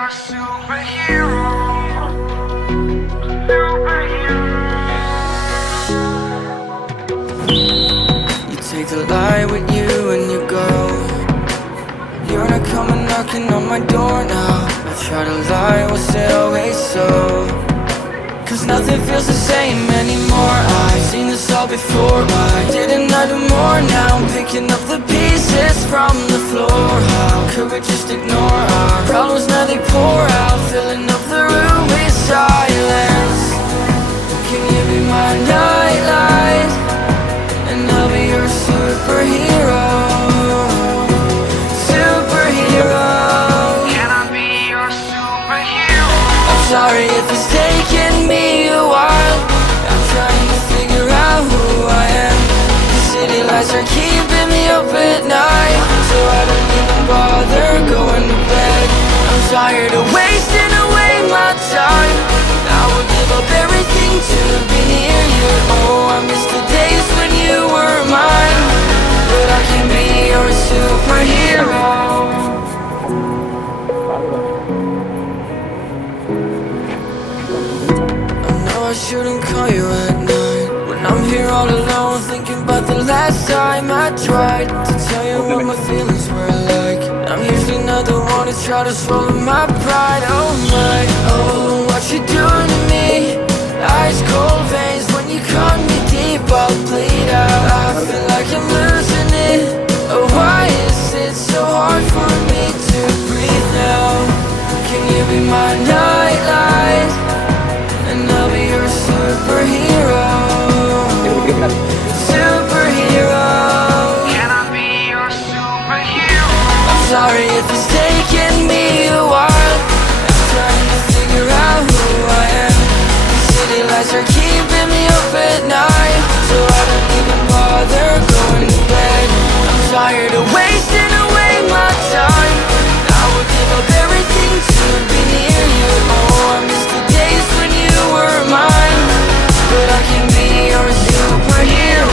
a superhero. You take the light with you and you go. You're not coming knocking on my door now. I try to lie, was it always so? Cause nothing feels the same anymore. I've seen this all before. Why didn't I do more? Now I'm picking up the pieces from the floor. How could we just ignore our problems? Now they pour out, filling up the room with silence. Can you be my nightlight? And I'll be your superhero. Superhero. Can I be your superhero? I'm sorry if it's taking me a while. I'm trying to figure out who I am. The city lights are keeping me up at night, so I don't even bother going to bed. I'm tired of wasting away my time. I would give up everything to be near you. Oh, I miss the days when you were mine, but I can be your superhero. I know I shouldn't call you at night when I'm here all alone, thinking about the last time I tried to tell you what my feelings were like. I'm usually not the one to try to swallow my pride. Oh my, oh, what you doing to me? Ice cold veins when you cut me deep, I'll bleed out. I feel like I'm losing it. Oh, why is it so hard for me to breathe now? Can you be my nightlight? And I'll be your superhero. Superhero. Can I be your superhero? I'm sorry if it's taking me a while. I'm trying to figure out who I am. The city lights are keeping me up at night, so I don't even bother going to bed. I'm tired of wasting away my time. I would give up everything to be near you. Oh, I miss the days when you were mine, but I can be your superhero.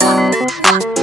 now.